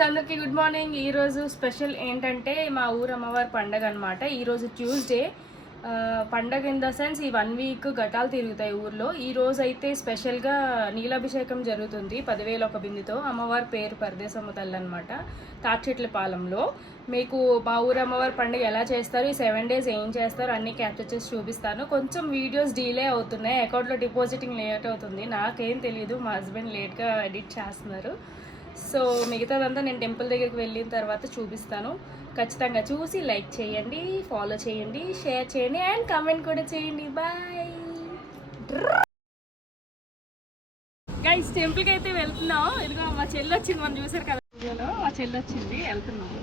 గైస్ అందరికీ good morning. ఈరోజు స్పెషల్ ఏంటంటే మా ఊరు అమ్మవారి పండగ అనమాట. ఈరోజు ట్యూస్డే. పండగ ఇన్ ద సెన్స్ ఈ 1 వీక్ ఘటాలు తిరుగుతాయి ఊర్లో. ఈ రోజు అయితే స్పెషల్గా నీలాభిషేకం జరుగుతుంది 10,000 బిందుతో. అమ్మవారి పేరు పరదేశమ్మ తల్లి అనమాట, తాటిచెట్లపాలెంలో. మీకు మా ఊరు అమ్మవారి పండుగ ఎలా చేస్తారు, ఈ 7 days ఏం చేస్తారు అన్నీ క్యాప్చర్ చేసి చూపిస్తాను. కొంచెం వీడియోస్ డిలే అవుతున్నాయి, అకౌంట్లో డిపాజిటింగ్ లేట్ అవుతుంది. నాకేం తెలియదు, మా హస్బెండ్ లేట్గా ఎడిట్ చేస్తున్నారు. సో మిగతాదంతా నేను టెంపుల్ దగ్గరికి వెళ్ళిన తర్వాత చూపిస్తాను. ఖచ్చితంగా చూసి లైక్ చేయండి, ఫాలో చేయండి, షేర్ చేయండి అండ్ కామెంట్ కూడా చేయండి. Bye guys. టెంపుల్కి అయితే వెళ్తున్నాం. ఇదిగో మా చెల్లి వచ్చింది, మనం చూసారు కదా వీడియోలో. మా చెల్లి వచ్చింది, వెళ్తున్నాం.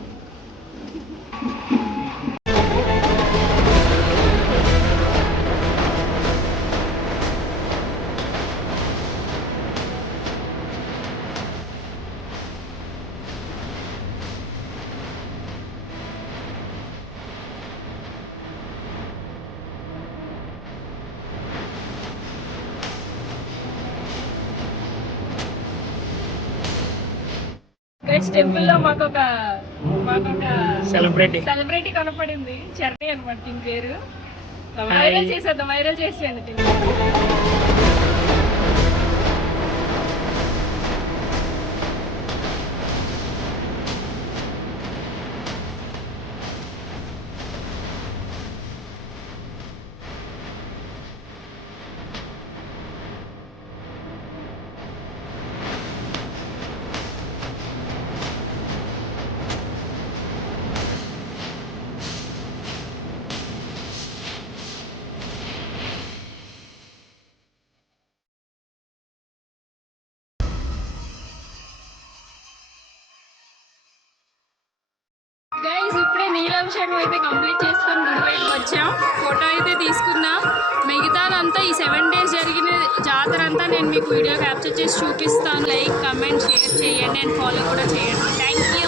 టెంపుల్లో మాకొక సెలబ్రిటీ కనపడింది, చరణి అనమాట దీని పేరు. వైరల్ చేసేద్దాం, వైరల్ చేసేయండి. గైస్ ఇప్పుడే నీలాభిషేకం అయితే కంప్లీట్ చేసుకొని గుడి బయటకు వచ్చాం. ఫోటో అయితే తీసుకున్నాం. మిగతాదంతా ఈ 7 days జరిగిన జాతర అంతా నేను మీకు వీడియో క్యాప్చర్ చేసి చూపిస్తాను. లైక్, కమెంట్, షేర్ చేయండి అండ్ ఫాలో కూడా చేయండి. Thank you.